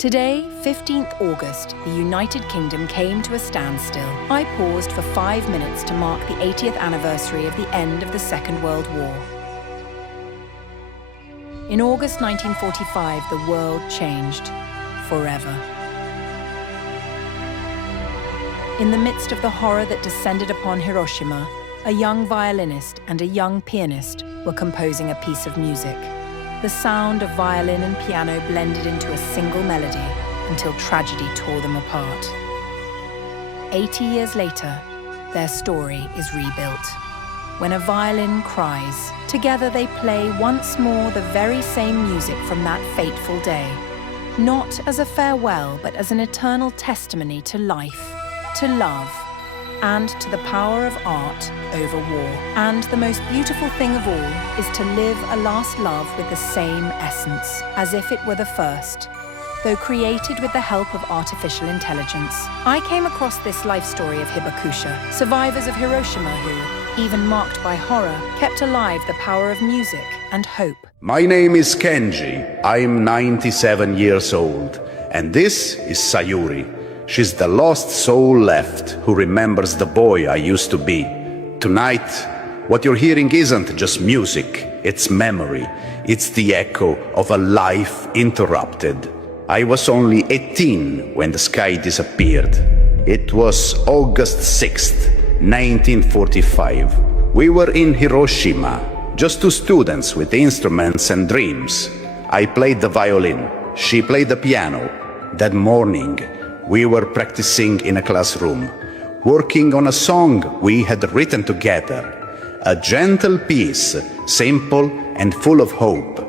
Today, 15th August, the United Kingdom came to a standstill. I paused for 5 minutes to mark the 80th anniversary of the end of the Second World War. In August 1945, the world changed forever. In the midst of the horror that descended upon Hiroshima, a young violinist and a young pianist were composing a piece of music. The sound of violin and piano blended into a single melody until tragedy tore them apart. 80 years later, their story is rebuilt. When a violin cries, together they play once more the very same music from that fateful day. Not as a farewell, but as an eternal testimony to life, to love, and to the power of art over war. And the most beautiful thing of all is to live a last love with the same essence, as if it were the first, though created with the help of artificial intelligence. I came across this life story of Hibakusha, survivors of Hiroshima who, even marked by horror, kept alive the power of music and hope. My name is Kenji. I'm 97 years old, and this is Sayuri. She's the lost soul left who remembers the boy I used to be. Tonight, what you're hearing isn't just music, it's memory. It's the echo of a life interrupted. I was only 18 when the sky disappeared. It was August 6th, 1945. We were in Hiroshima, just two students with instruments and dreams. I played the violin, she played the piano. That morning, we were practicing in a classroom, working on a song we had written together. A gentle piece, simple and full of hope.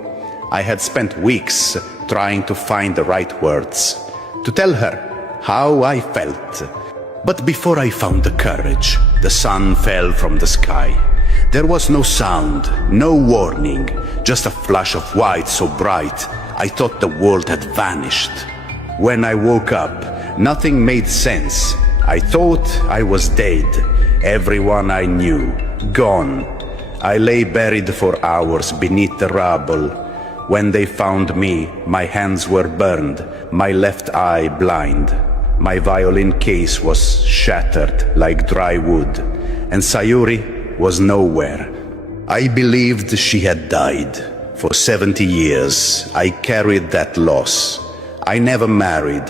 I had spent weeks trying to find the right words, to tell her how I felt. But before I found the courage, the sun fell from the sky. There was no sound, no warning, just a flash of white so bright, I thought the world had vanished. When I woke up, nothing made sense. I thought I was dead. Everyone I knew, gone. I lay buried for hours beneath the rubble. When they found me, my hands were burned, my left eye blind. My violin case was shattered like dry wood, and Sayuri was nowhere. I believed she had died. For 70 years, I carried that loss. I never married.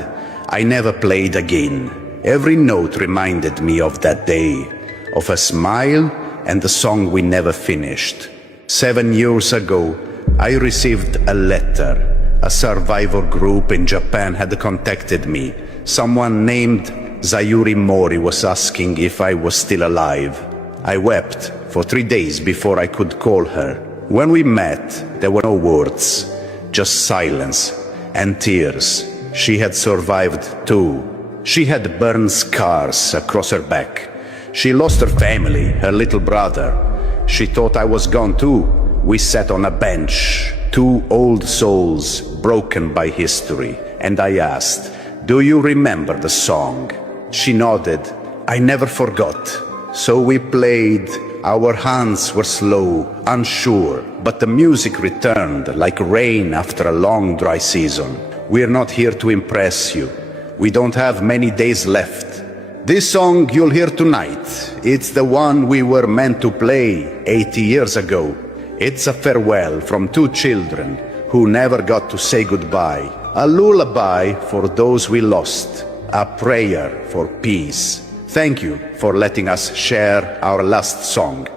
I never played again. Every note reminded me of that day, of a smile and the song we never finished. 7 years ago, I received a letter. A survivor group in Japan had contacted me. Someone named Sayuri Mori was asking if I was still alive. I wept for 3 days before I could call her. When we met, there were no words, just silence and tears. She had survived too. She had burn scars across her back. She lost her family, her little brother. She thought I was gone too. We sat on a bench, two old souls broken by history, and I asked, "Do you remember the song?" She nodded. I never forgot. So we played. Our hands were slow, unsure, but the music returned like rain after a long dry season. We're not here to impress you. We don't have many days left. This song you'll hear tonight, it's the one we were meant to play 80 years ago. It's a farewell from two children who never got to say goodbye. A lullaby for those we lost. A prayer for peace. Thank you for letting us share our last song.